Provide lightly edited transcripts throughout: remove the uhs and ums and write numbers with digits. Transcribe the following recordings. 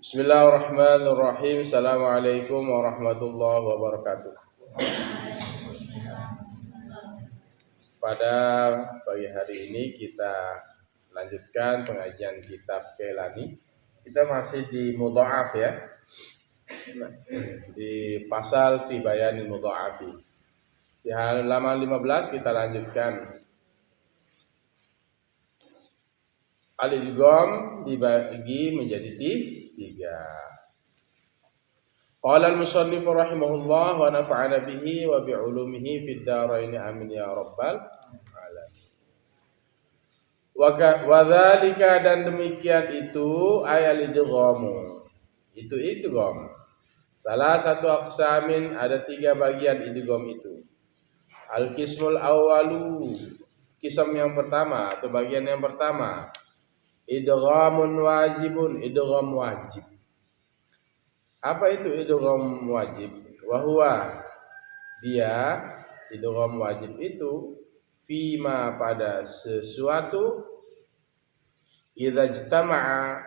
Bismillahirrahmanirrahim. Assalamualaikum warahmatullahi wabarakatuh. Pada pagi hari ini kita lanjutkan pengajian kitab Kailani. Kita masih di mudha'af ya. Di pasal fi bayanil mudha'afi. Di halaman 15 kita lanjutkan. Al-idgham dibagi menjadi tiga. Qala al-musannif rahimahullah wa nafa'ana bihi wa bi'ulumihi fid dharain amin ya rabbal alamin. Wa dzalika, dan demikian itu ayal idgham. Itu idgham. Salah satu aqsamin, ada tiga bagian idgham itu. Al-qismul awwalu, kisam yang pertama atau bagian yang pertama. Idghamun wajibun, idgham wajib. Apa itu idgham wajib? Wahwa, dia idgham wajib itu fima, pada sesuatu idza ijtama'a,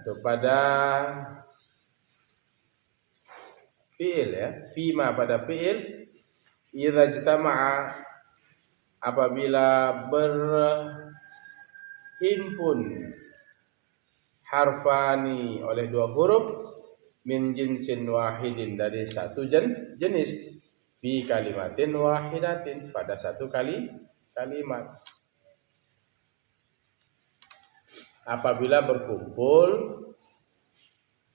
atau pada fi'il ya, fima pada fi'il idza ijtama'a, apabila berhimpun harfani oleh dua huruf min jinsin wahidin, dari satu jenis fi kalimatin wahidatin, pada satu kalimat. Apabila berkumpul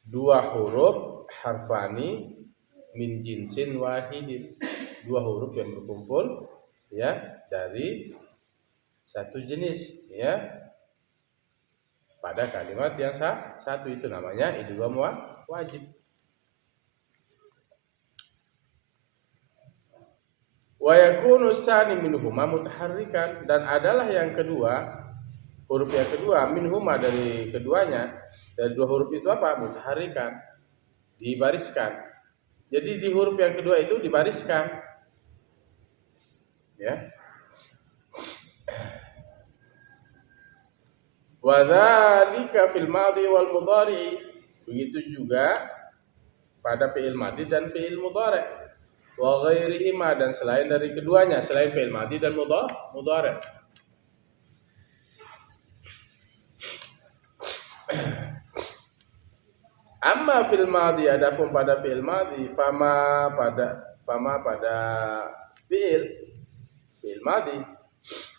dua huruf harfani min jinsin wahidin, dua huruf yang berkumpul ya dari satu jenis ya pada kalimat yang satu, itu namanya idgham wajib. Wa yakunu tsani minhuma mutaharrikan, dan adalah yang kedua, huruf yang kedua minhuma, dari keduanya, dari dua huruf itu apa? Mutaharrikan, dibariskan. Jadi di huruf yang kedua itu dibariskan ya. Wa dzalika fil madhi wal mudhari, begitu juga pada fi'il madhi dan fi'il mudhari. Wa ghairihima, dan selain dari keduanya, selain fi'il madhi dan mudhari. Amma fil madhi, adapun pada fi'il madhi, fama pada fi'il madhi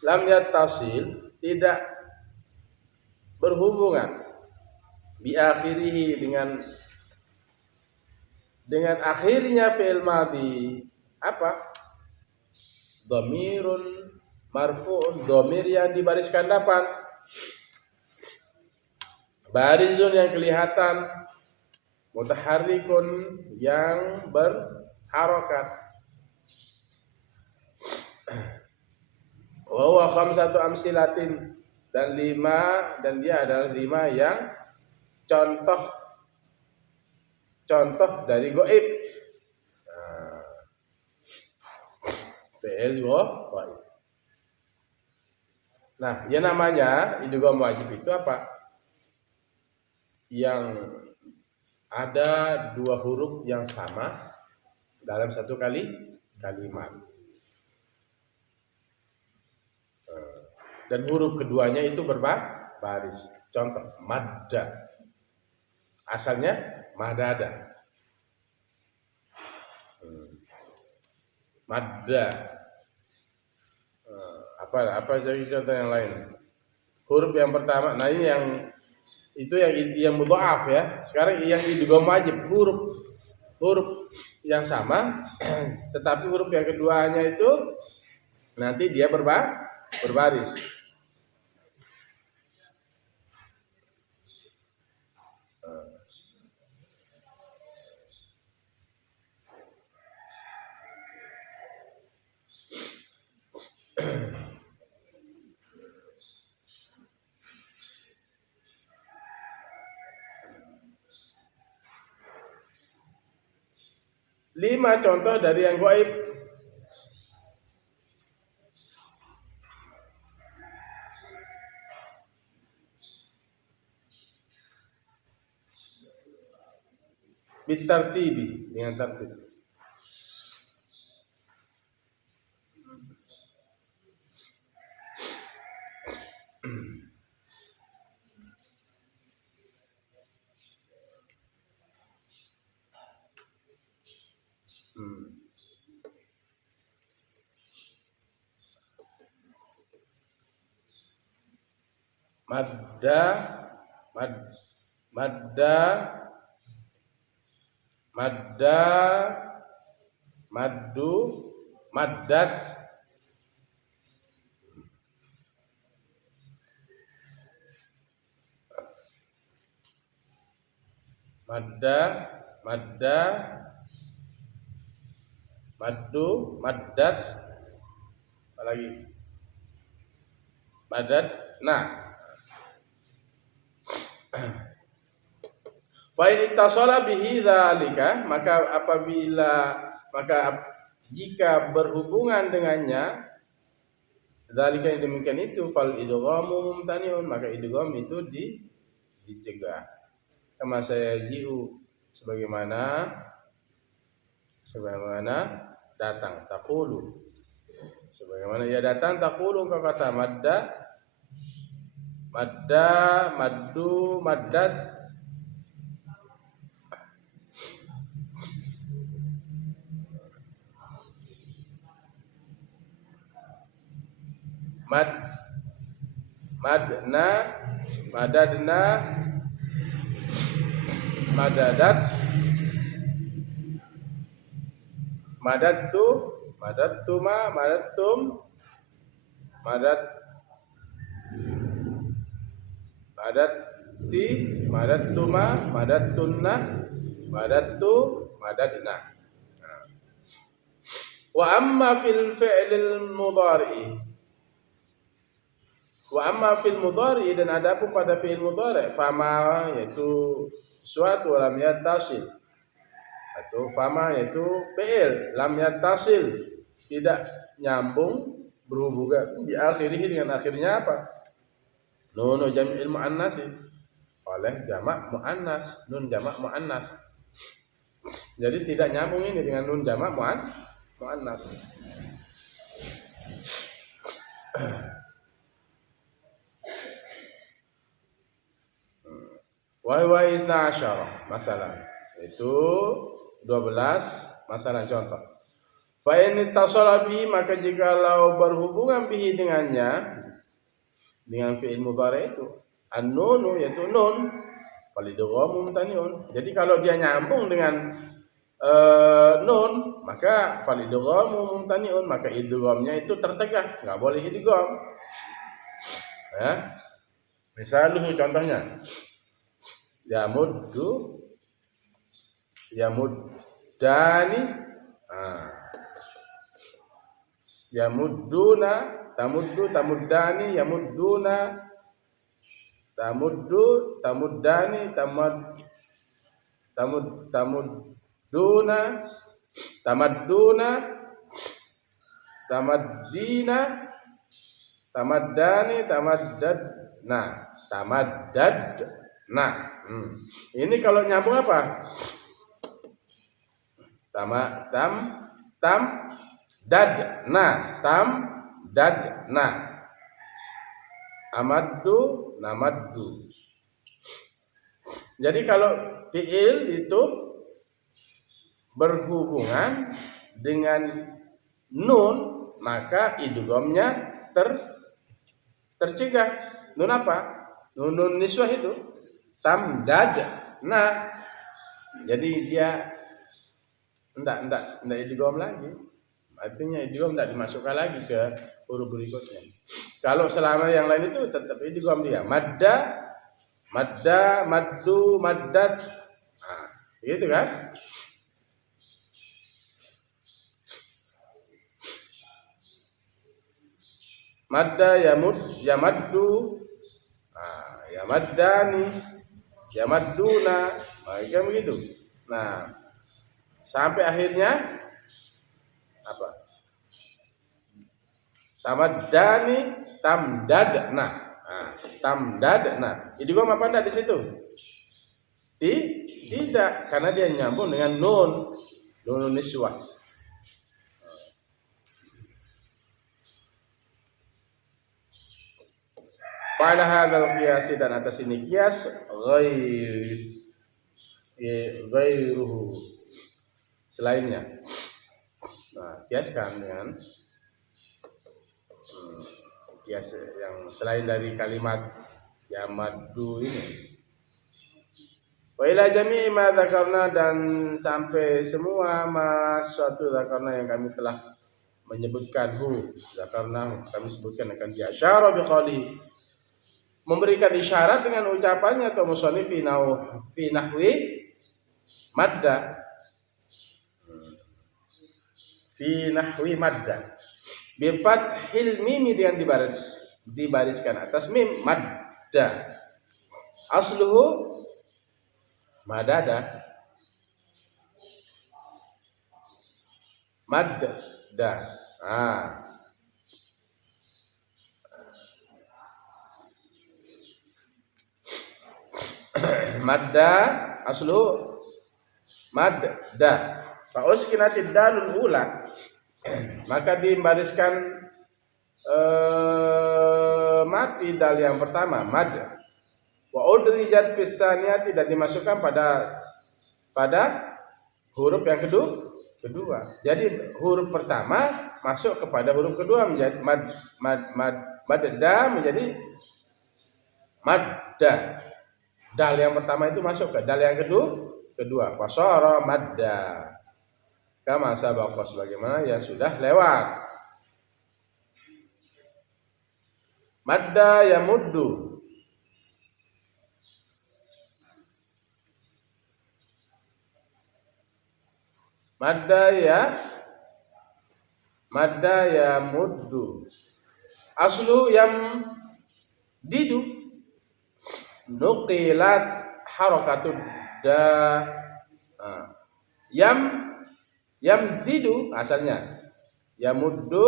lam yattasil, tidak berhubungan bi akhirihi, dengan akhirnya fi'il madhi apa? Dhamirun marfu'un, dhamir yang dibariskan depan, barizun yang kelihatan, mutaharrikun yang berharokat. Wa huwa khamsatu amsilatin, dan dia adalah 5 yang contoh dari ghaib. Fi'il ghaib. Nah, ya namanya idgham wajib itu apa? Yang ada dua huruf yang sama dalam satu kalimat. Dan huruf keduanya itu berbaris. Contoh, madda. Asalnya madada. Madda. Apa jadi contoh yang lain? Huruf yang pertama, nah ini yang mudha'af ya. Sekarang yang idgham wajib, huruf yang sama tetapi huruf yang keduanya itu nanti dia berbaris. Lima contoh dari yang gaib. bitartibi, dengan tertib. Madda, mad, madda, madda, maddu, maddat, madda, madda, maddu, maddat, apa lagi? Madad, nah. Fa in ittasala bihi dzalika, maka jika berhubungan dengannya dzalika yang demikian itu fal idghamu mumtaniun, maka idgham itu dicegah. Kama saya jiu sebagaimana datang taqulu, sebagaimana ia datang taqulu, kau kata madda, maddu, maddat, madna, madadna, madadat, madattu, madattuma, madattum, madatti, madattuma, madattunna, madattu, madadna. Wa amma fil fi'lil mudhari, dan adapun pada fi'il mudhari, fama yaitu suatu lam yattasil, atau fama yaitu fi'il lam yattasil, tidak nyambung, berhubungan di akhirih dengan akhirnya apa? Nun jam'il muannas, oleh jamak muannas, nun jamak muannas. Jadi tidak nyambung ini dengan nun jamak muannas. Wa huwa isna asyara, masalah itu 12 masalah contoh. Fa in ittasala bihi, maka jikalau berhubungan bihi dengannya, dengan fi'il mudhari itu, an-nunu yaitu nun, fal idghamu mumtaniun. Jadi kalau dia nyambung dengan nun, maka fal idghamu mumtaniun, maka idghamnya itu tertegah, enggak boleh idgham. Ya. Misalnya contohnya yamuddani, yamudduna, tamuddu, tamuddani, yamudduna, tamuddu, tamuddani, tamudduna, tamadduna, tamaddina, tamaddani, tamaddadna. Ini kalau nyambung apa? Dadna, amaddu, namaddu. Jadi kalau fi'il itu berhubungan dengan nun, maka idghamnya tercegah. Nun apa? Nun niswah itu tamdadna. Jadi dia enggak idgham lagi. Artinya idgham enggak dimasukkan lagi ke huruf berikutnya. Kalau selama yang lain itu tetap idgham dia. Madda, maddu, maddat. Nah, gitu kan? Madda, yamaddu, yamaddani, yamadduna, kayak begitu. Nah, sampai akhirnya apa? Tamaddani, tamdadna. Tamdadna. Idgham apa enggak di situ? Tidak, karena dia nyambung dengan nun niswah. Pada hadal qiyasi, dan atas ini qiyas ghairuhu, selainnya. Nah, kiaskan dengan kias yang selain dari kalimat ya maddu ini. Wa ila jami'i ma dzakarna, dan sampai semua suatu dzakarna yang kami telah menyebutkan dzakarna, kami sebutkan akan dia asyara bi qali, memberikan isyarat dengan ucapannya atau musannif fi nahwi madda, fi nahwi madda bi fathil mim, dengan dibariskan atas mim, madda asluhu madada, madda. Madda aslu madda. Fa uskinatid dalul ula, maka dibariskan mati dal yang pertama, madda. Wa udrijat fis saniyati, tidak dimasukkan pada huruf yang kedua. Jadi huruf pertama masuk kepada huruf kedua, menjadi madda, menjadi madda. Dal yang pertama itu masuk ke dal yang kedua. Fasara madda, kama sabaqa, sebagaimana yang sudah lewat. Madda yamuddu, madda yamuddu aslu yam didu, nuqilat harakatud da, yam didu asalnya, yamuddu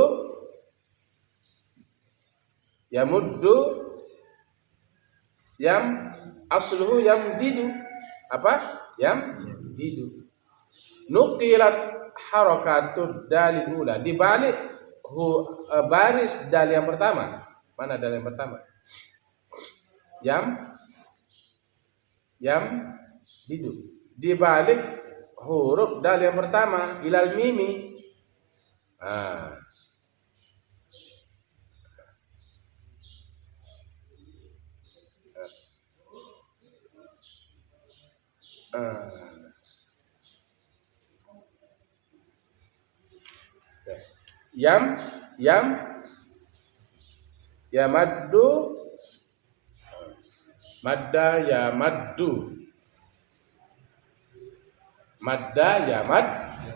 yam asluhu yam didu, apa? Yam didu. Nuqilat harakatud dalil ula, dibalik baris dal yang pertama. Mana dal yang pertama? Yam didu, dibalik huruf dal yang pertama, ilal mimi. Yamaddu, madda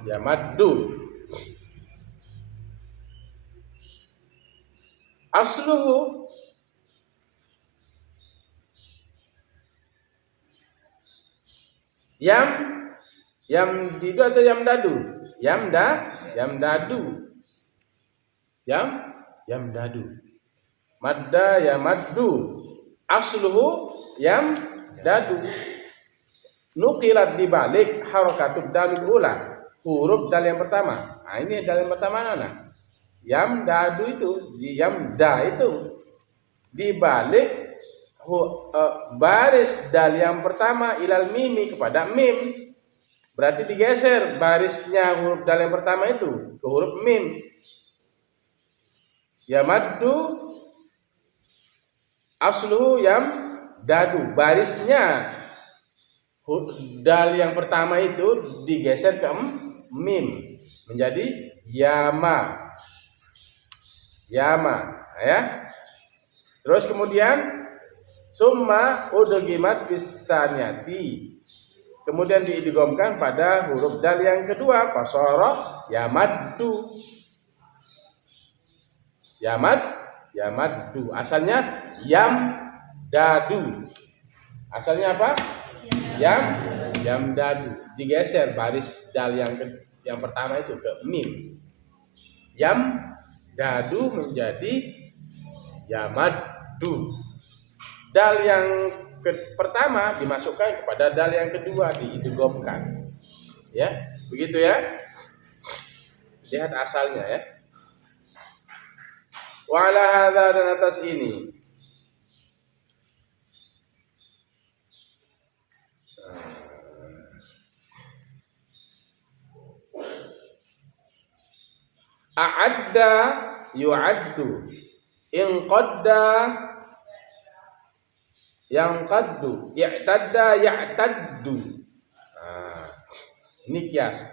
yamaddu asluhu yam didu atau yam dadu? Yam dadu. Madda yamaddu asluhu yam dadu. Nuqilat, dibalik harakatud dalil ula, huruf dal yang pertama. Ini dal yang pertama mana? Yam dadu itu, yam da itu dibalik baris dal yang pertama ilal mimi, kepada mim. Berarti digeser barisnya huruf dal yang pertama itu ke huruf mim. Yamaddu asluhu yam dadu, barisnya dal yang pertama itu digeser ke mim, menjadi yama ya. Terus kemudian summa udgimat bisaniyati, kemudian diidghamkan pada huruf dal yang kedua, fasara yamaddu. Yamaddu asalnya yam dadu. Asalnya apa? Yam dadu. Digeser baris dal yang pertama itu ke mim. Yam dadu menjadi yamaddu. dal yang pertama dimasukkan kepada dal yang kedua, diidghamkan. Ya, begitu ya. Lihat asalnya ya. Wa ala hadza, dan atas ini. A'adda yu'addu, inqadda yanqaddu, i'tadda ya'taddu. Nah, ini kias.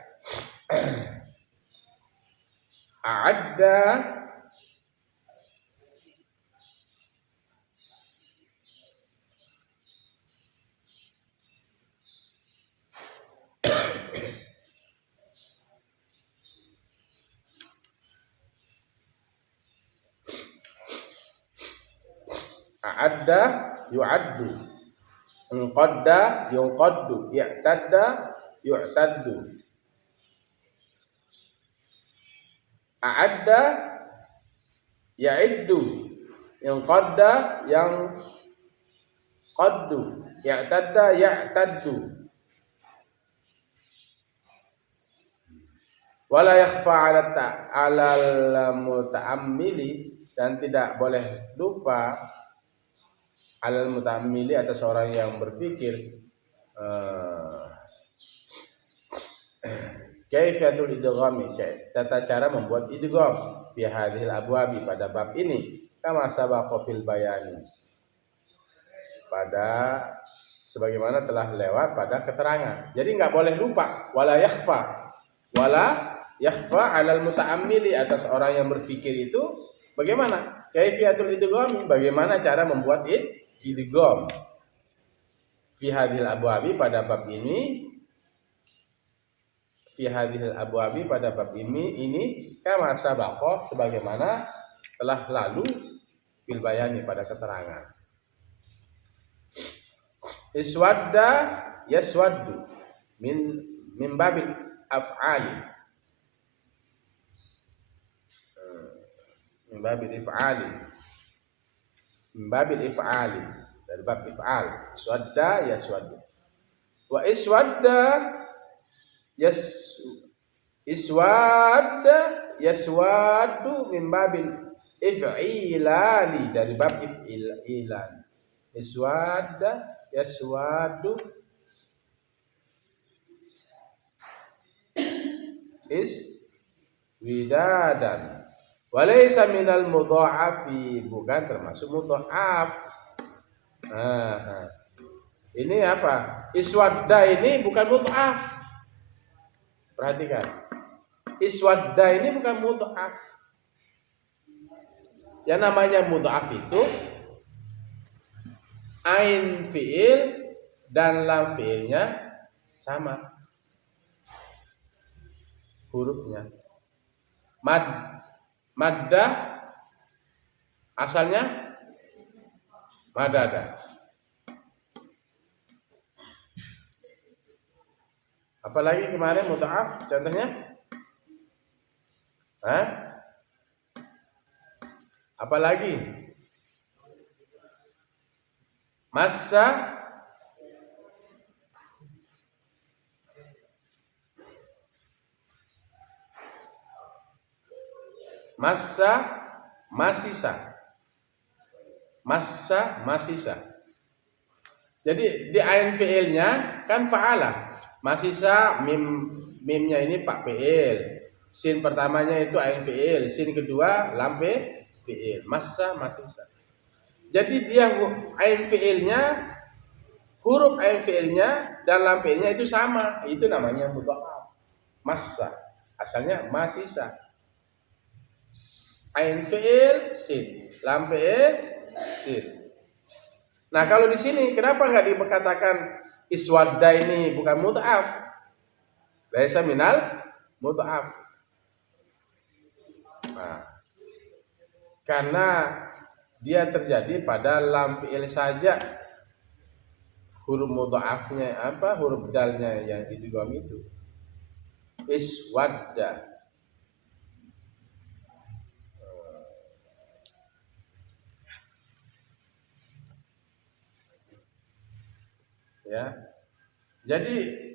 A'adda a'adda yu'addu, inqadda yunqaddu, i'tadda yu'taddu. A'adda ya'iddu, inqadda yang qaddu, i'tadda ya'taddu. Wala yakhfa 'alal muta'ammili, dan tidak boleh lupa 'alal muta'ammili, atas orang yang berpikir, kaifiyatul idghami, tata cara membuat idgham fi hadhil abwabi, pada bab ini, kama sabaqa fil bayani, pada sebagaimana telah lewat pada keterangan. Jadi nggak boleh lupa, wala yakhfa 'alal muta'ammili, atas orang yang berpikir itu bagaimana kaifiyatul idghami, bagaimana cara membuat idgham fi hadhil abwabi, pada bab ini, fi hadhil abwabi, pada bab ini kama sabaqa, sebagaimana telah lalu fil bayani, pada keterangan. Iswadda yaswaddu min babil af'ali, min babil if'ali, min babil if'ali, dari bab if'al. Iswadda yaswaddu, wa iswadda iswadda yaswaddu min babil if'ilali, dari bab if'ilan. Iswadda yaswaddu iswidadan, walaysa minal mudha'afi, bukan termasuk mudha'af. Ini apa? Iswadda ini bukan mudha'af. Perhatikan, iswadda ini bukan mudha'af. Yang namanya mudha'af itu ain fi'il dan lam fi'ilnya sama hurufnya. Maddah asalnya madada. Apalagi kemarin mudha'af contohnya? Apalagi? Massa, masisa, massa, masisa. Jadi di ain fi'ilnya kan fa'ala. Masisa, mimnya ini pak fi'il. Sin pertamanya itu ain fi'il, sin kedua lam fi'il. Massa, masisa. Jadi dia ain fi'ilnya, huruf ain fi'ilnya dan lam fi'ilnya itu sama. Itu namanya mudha'af. Massa, asalnya masisa. Ain fi'il sin, lam fi'il sin. Nah, kalau di sini kenapa nggak dikatakan iswadda ini bukan mudha'af? Laisa minal mudha'af. Nah, karena dia terjadi pada lam fi'il saja. Huruf mudha'afnya apa? Huruf dalnya yang idgham itu. Iswadda. Ya. Jadi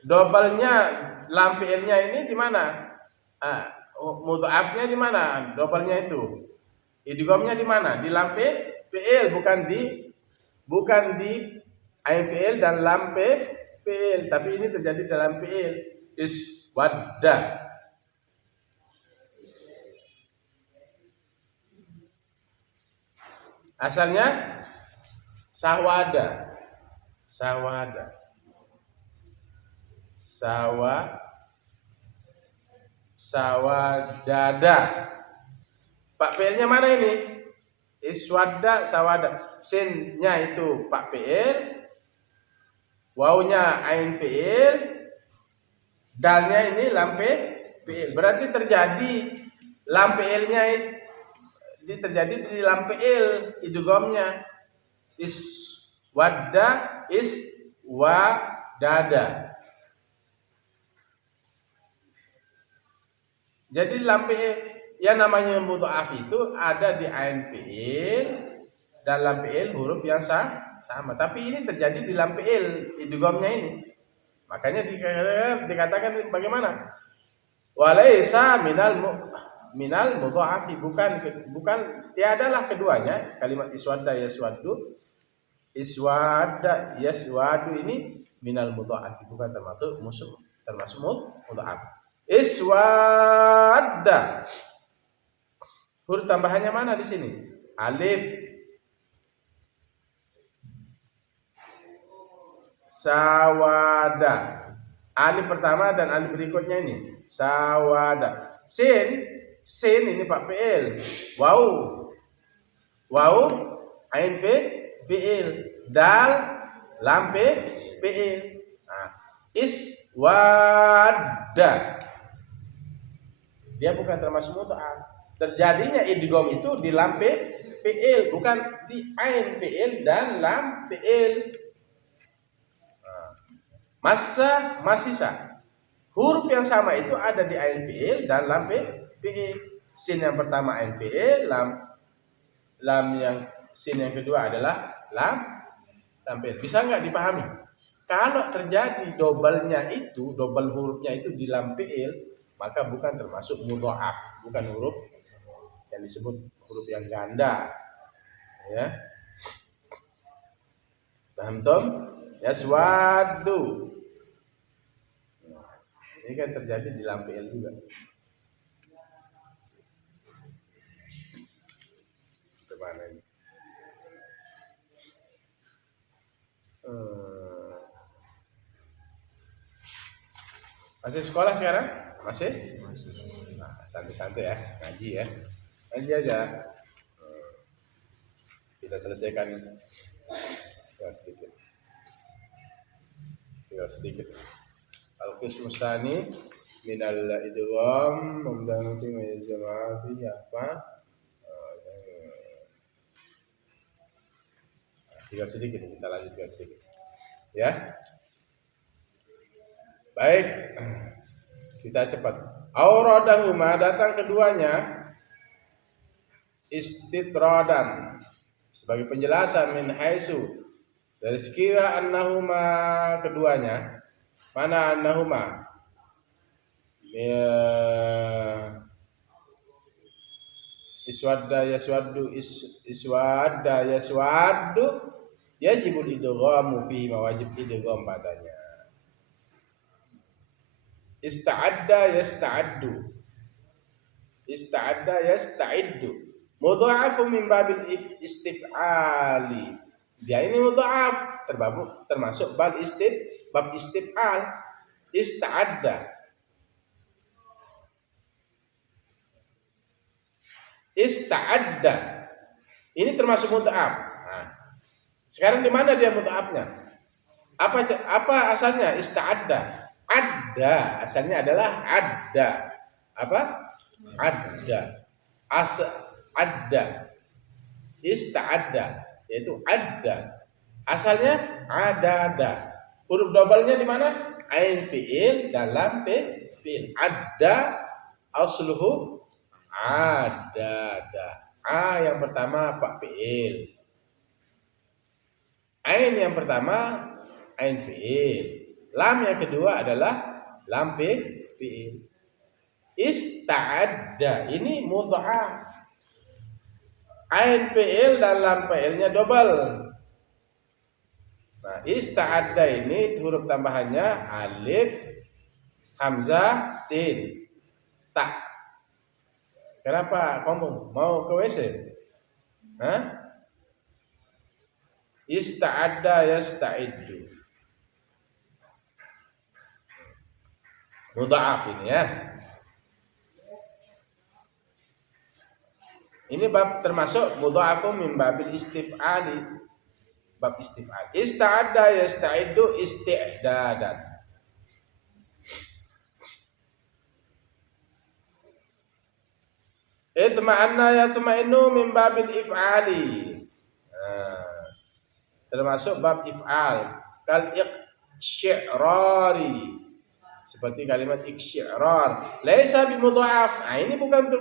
dobelnya lam fi'ilnya ini di mana? Mudha'afnya di mana? Dobelnya itu. Idghamnya di mana? Di lam fi'il, bukan di ain fi'il dan lam fi'il, tapi ini terjadi dalam fi'il. Iswadda. Asalnya sawada. Sawadada. Pak fi'ilnya mana ini? Iswadda, sawada. Sinnya itu pak fi'il, wawunya ain fi'il, dalnya ini lam fi'il. Berarti terjadi lam fi'ilnya terjadi di lam fi'il idghamnya. Iswadda, iswadada. Jadi lam fi'il yang namanya mudha'af itu ada di ain fi'il dan lam fi'il huruf yang sama. Tapi ini terjadi di lam fi'il idghamnya ini. Makanya dikatakan bagaimana? Walaysa minal mudha'afi, bukan tiadalah keduanya. Kalimat iswadda yaswaddu, iswadda yaswadu ini minal mudha'afi, bukan termasuk mudha'af. Iswadda. Huruf tambahannya mana di sini? Alif. Sawada. Alif pertama dan alif berikutnya ini. Sawada. Sin ini pak fi'il. Waw ain fi'il. Dal lam fi'il. Nah, iswadda. Dia bukan termasuk mudha'af. Terjadinya idgham itu di lam fi'il, bukan di ain fi'il dan lam fi'il. Masisa. Huruf yang sama itu ada di ain fi'il dan lam fi'il. Sin yang pertama ain fi'il, lam yang sin yang kedua adalah lam fi'il. Bisa nggak dipahami? Kalau terjadi dobel hurufnya itu di lam fi'il, maka bukan termasuk mudha'af, bukan huruf yang disebut huruf yang ganda. Ya. Paham tom? Yaswadu. Ini kan terjadi di lam fi'il juga. Kemana ini? Masih sekolah sekarang? Masih? Nah, santai-santai ya, ngaji ya. Ngaji aja. Kita selesaikan tinggal sedikit. Al-qismu tsani minal idgham membantu menjamaah apa? Tinggal sedikit, kita lanjutkan sedikit. Ya. Baik. Kita cepat. Auradahuma, datang keduanya istitradan sebagai penjelasan min haitsu, dari sekira annahuma keduanya. Mana annahuma? Ya, iswadda yaswaddu, iswadda yaswaddu, yajibul idghamu fi mawajib idgham padanya. Ista'adda yasta'addu, ista'adda yasta'iddu, mudha'afu min babil istif'ali. Dia ini mudha'af, termasuk bab istif'al. Ista'adda, ista'adda ini termasuk mudha'af. Nah, sekarang di mana dia mudha'afnya? Apa asalnya ista'adda? Adda, asalnya adalah adda. Apa? Adda. Adda. Ista'adda, yaitu adda. Asalnya adada. Huruf dobelnya di mana? Ain fi'il dalam fi'il. Adda asluhu adada. A yang pertama pak fi'il. Ain yang pertama ain fi'il. Lam yang kedua adalah lam fi'il. Ista'adda ini mudha'af. Ain fi'il dan lam fi'ilnya double. Nah, ista'adda ini huruf tambahannya alif, hamzah, sin, ta. Kenapa kamu mau ke WC? Hah? Ista'adda yasta'iddu. Mudha'af ini ya. Ini bab termasuk mudha'afun min babil istif'ali. Bab istif'al. Ista'adda yasta'iddu isti'dadan. Itma'anna yatma'innu min babil if'ali. Nah, termasuk bab if'al. Kal iqsyi'rari. Seperti kalimat iqsyi'rar. Laisa bimudha'af. Nah, ini bukan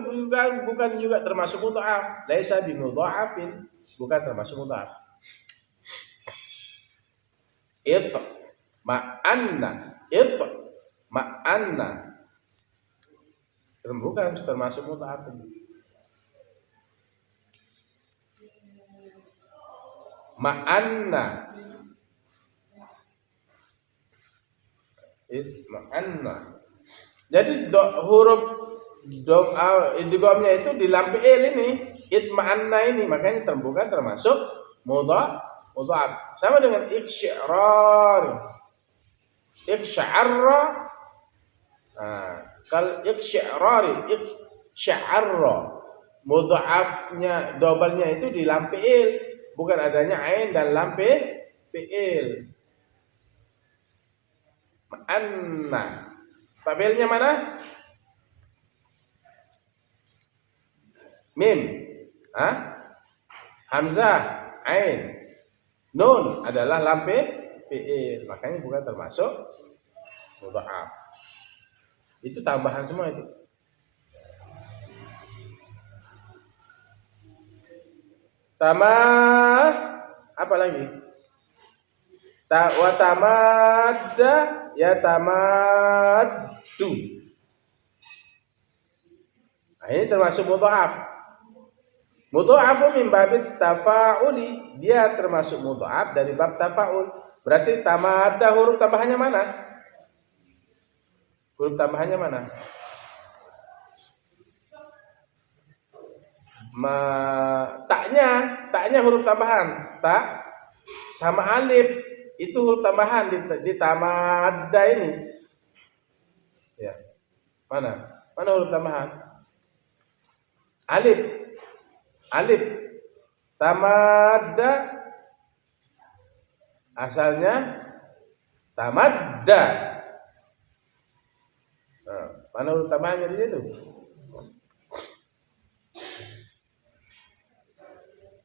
juga termasuk mudha'af. Laisa bimudha'afin. Bukan termasuk mudha'af. Ma'anna. Ma'anna. Bukan termasuk mudha'af. Ma'anna. Ma'anna. Jadi huruf idghamnya itu di lam fi'il ini, itma'anna ini, makanya bukan termasuk mudha'af. Sama dengan iqsyi'rar. Iqsya'arra. Nah, kal iqsyi'rari, iqsya'arra. Mudha'afnya double-nya itu di lam fi'il, bukan adanya ain dan lam fi'il. Ma'anna. Fa'ilnya mana? Mim. Hamzah, ain. Nun adalah lam fi'il. Makanya bukan termasuk mudha'af. Itu tambahan semua itu. Tamad. Apa lagi? Wa tamadda ya tamaddu. Nah, ini termasuk mudha'af. Mudha'afu min babit tafa'uli. Dia termasuk mudha'af dari bab tafa'ul. Berarti tamadda huruf tambahannya mana? Huruf tambahannya mana? Taknya huruf tambahan. Tak sama alif. Itu huruf tambahan di tamadda ini. Ya. Mana huruf tambahan? Alif. Tamadda asalnya tamadda. Nah, mana huruf tambahannya di situ?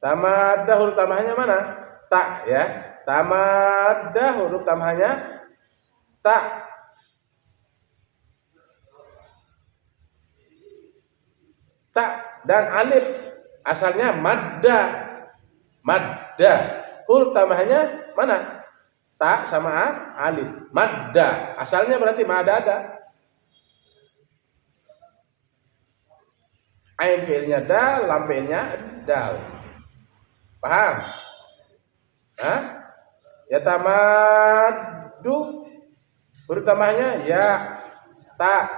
Tamadda huruf tambahannya mana? Tak ya. Tamadda huruf tambahannya tak. Tak dan alif asalnya madda. Huruf tambahannya mana? Tak sama alif. Madda. Asalnya berarti madada. Ain fi'ilnya dal, lam fi'ilnya dal. Paham? Ya tamaddu. Huruf tambahannya ya ta.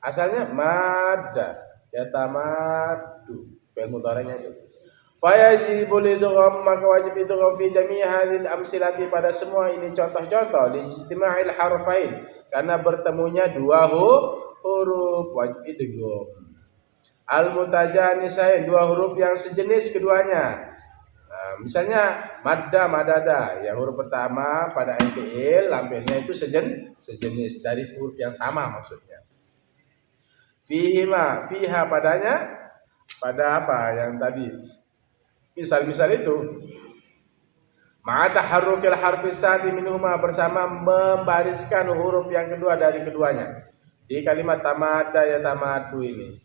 Asalnya madda. Ya tamaddu. Fi'il mudhari'nya itu. Fayajibul idgham, maka wajib idgham fi jami' hadhil amsilati, pada semua ini contoh-contoh li istima'il harfain, karena bertemunya dua huruf wajib idgham. Al mutajanisain, dua huruf yang sejenis keduanya. Misalnya madda, madada, ya huruf pertama pada ain fi'il, lam fi'ilnya itu sejenis dari huruf yang sama maksudnya. Fiha padanya, pada apa yang tadi? Misal itu. Ma'a taharrukil harfi tsani minhuma, bersama membariskan huruf yang kedua dari keduanya. Di kalimat tamadda ya tamaddu ini.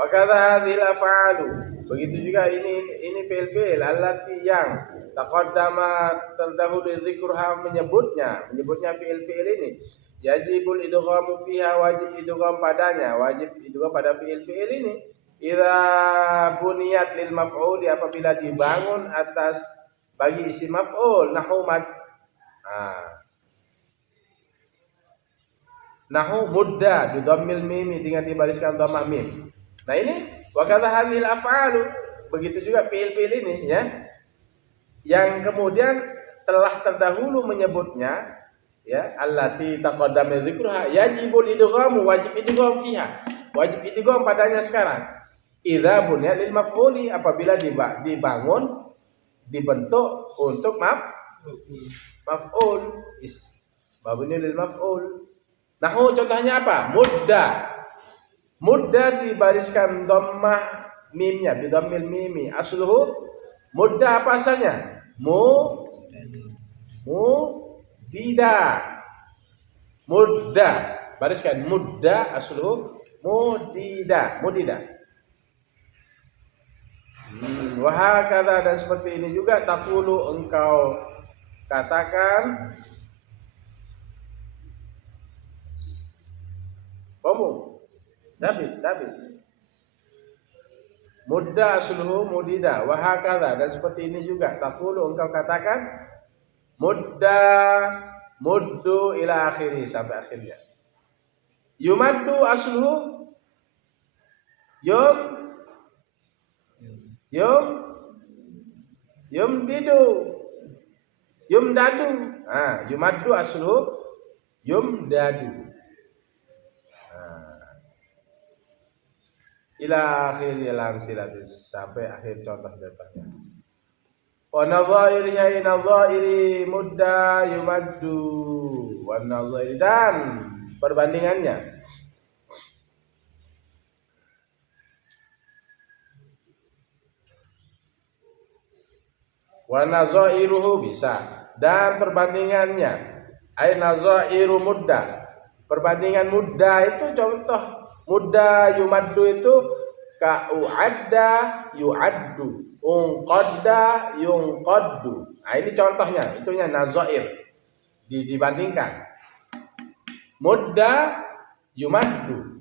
Wa kadza hadhil af'alu. Begitu juga ini fi'il-fi'il allati yang taqaddama terdahulu dzikruha menyebutnya fi'il-fi'il ini. Yajibul idghamu fiha, wajib idgham padanya, wajib idgham pada fi'il-fi'il ini. Idza buniyat lil maf'ul, apabila dibangun atas bagi isim maf'ul, nahu mad. Nahu mudda bi dhammil mim, dengan dibariskan dhammah mim. Nah ini wa kadza hadhil af'alu, begitu juga fi'il-fi'il ini ya, yang kemudian telah terdahulu menyebutnya ya, allati taqaddama dzikruha, yajibul idghamu, wajib idgham fiha, wajib idgham padanya sekarang. Idza bunya lil maf'uli, apabila dibangun dibentuk untuk maf'ul, mabni lil maf'ul. Nahu contohnya apa? Mudda dibariskan dhammah mimnya, bi dhammil mimi. Asluhu mudda, apa asalnya? Mudida. Mudda, bariskan mudda, asluhu mudida. Wa hakadha, dan seperti ini juga taqulu, engkau katakan, kamu David mudda asluhu mudida. Wa hakadha, dan seperti ini juga taqulu, engkau katakan muddu ila akhiri, sampai akhirnya. Yumaddu asluhu yumdadu. Yumaddu asluhu yumdadu. Ila akhiril amsilatis, sampai akhir contoh-contohnya. Wa nadhairihi, nadhairi mudda yumaddu, wa nadhairi, dan perbandingannya. Wa nazairuhu, bisa, dan perbandingannya. Ai nazairu mudda, perbandingan mudda itu contoh. Mudda yumaddu itu ka uadda yuaddu, unqadda yunqaddu. Nah ini contohnya, itunya nazair, dibandingkan. Mudda yumaddu.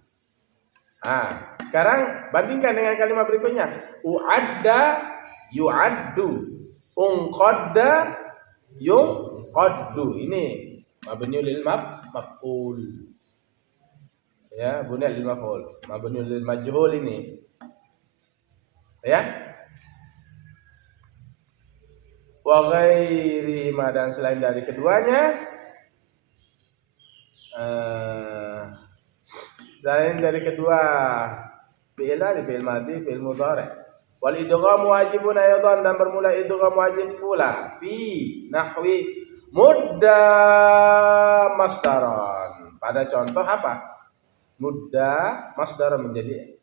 Sekarang bandingkan dengan kalimat berikutnya. Uadda yuaddu, unqadda yunqaddu. Ini mabniul lil maf'ul. Ya, bunya lil maf'ul, mabniul lil majhul ini. Ya. Wa ghairi ma, dan selain dari keduanya, selain dari kedua fi'il madi, fi'il mudhari. Wal idgham wajibun aydan, dan bermula idgham wajib pula fi nahwi mudda masdaran. Pada contoh apa? Mudda masdar, menjadi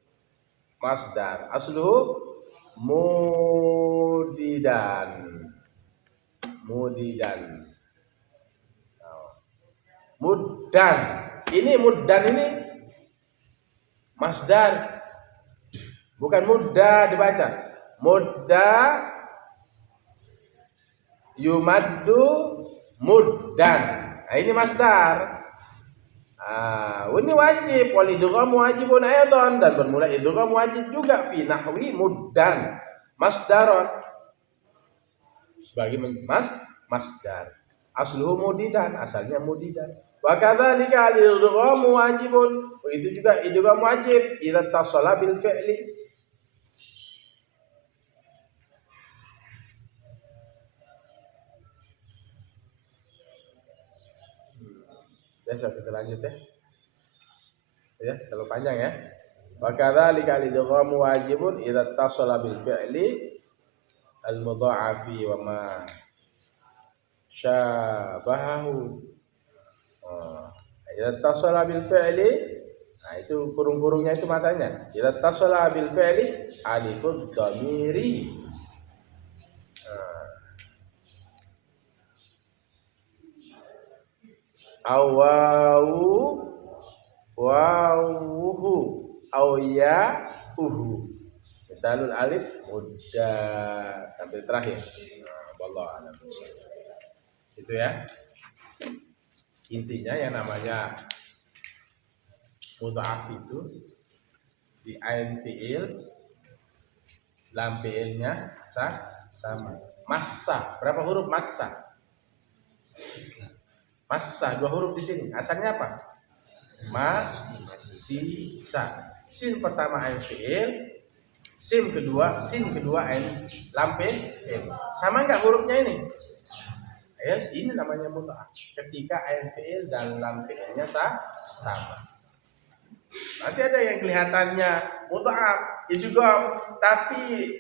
masdar. Asluhu mudidan. Muddan. Muddan ini masdar, bukan mudda dibaca. Mudda yumaddu muddan. Nah, ini masdar. Ini wajib, wal idgham wajibun aydan, dan bermula idgham wajib juga fi nahwi muddan masdaron, sebagai masdar. Asluhu mudidan, asalnya mudidan. Wa kadzalika al idgham wajibun, begitu juga idgham wajib idza tasala bil fi'li. Besok kita lanjut ya. Ya, terlalu panjang ya. Wa kadzalika al-idgham wajibun idza tasala bil fi'li al-mudha'afi wa ma syabahahu. Idza tasala bil fi'li, nah itu kurung-kurungnya itu matanya. Idza tasala bil fi'li alifud dhamiri. Wawuhu aw ya uhu. Misalul alif muda sampai terakhir. Nah, wallahu a'lam. Itu ya. Intinya yang namanya mudha'af itu di ain fi'il lam fi'ilnya sama. Massa, berapa huruf massa? Massa, 2 huruf di sini. Asalnya apa? Sisa. Sin pertama ain fi'il, sin kedua ain lam fi'il. Sama enggak hurufnya ini? Yes, ini namanya mudha'af. Ketika ain fi'il dan lam fi'ilnya sama. Nanti ada yang kelihatannya mudha'af idgham, tapi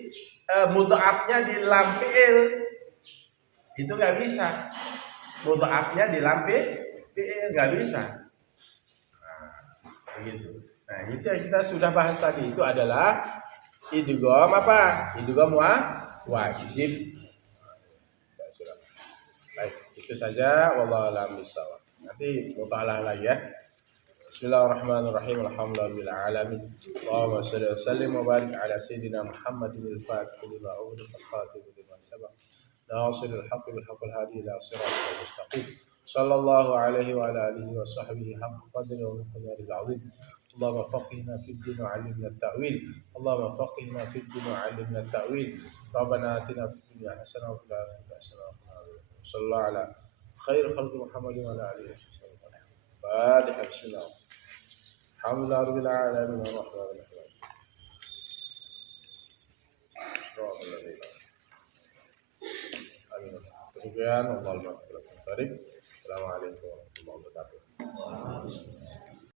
mudha'afnya di lam fi'il. Itu enggak bisa. Mudha'afnya di lam fi'il enggak bisa. Nah, begitu. Nah, itu yang kita sudah bahas tadi, itu adalah idgham apa? Idgham wajib. Baik, itu saja, wallahu a'lam bishawab. Nanti muta'alah lagi ya. Bismillahirrahmanirrahim. Alhamdulillahirabbil alamin. Allahumma shalli wa sallim wa barik ala sayyidina Muhammadin al-fatih lima ughliqa al-khatib lima sabaq. Nasirul haqqi bil haqqil hadi ila siratal mustaqim. Sallallahu alaihi wa ala alihi wa sahbihi haqqa qadri wa miqdaril azim. Allahumma faqihna fid din wa 'allimna at-ta'wil. Allahumma faqihna fid din wa 'allimna at-ta'wil. Rabbana atina fid dunya hasanah wa fil akhirati hasanah wa qina adzabannar. Sallallahu ala khair khalqi Muhammadin wa ala alihi wa sahbihi. Fatiha. Bismillah. Alhamdulillah rabbil alamin arrahmanir rahim. Demikian, Assalamualaikum warahmatullahi wabarakatuh.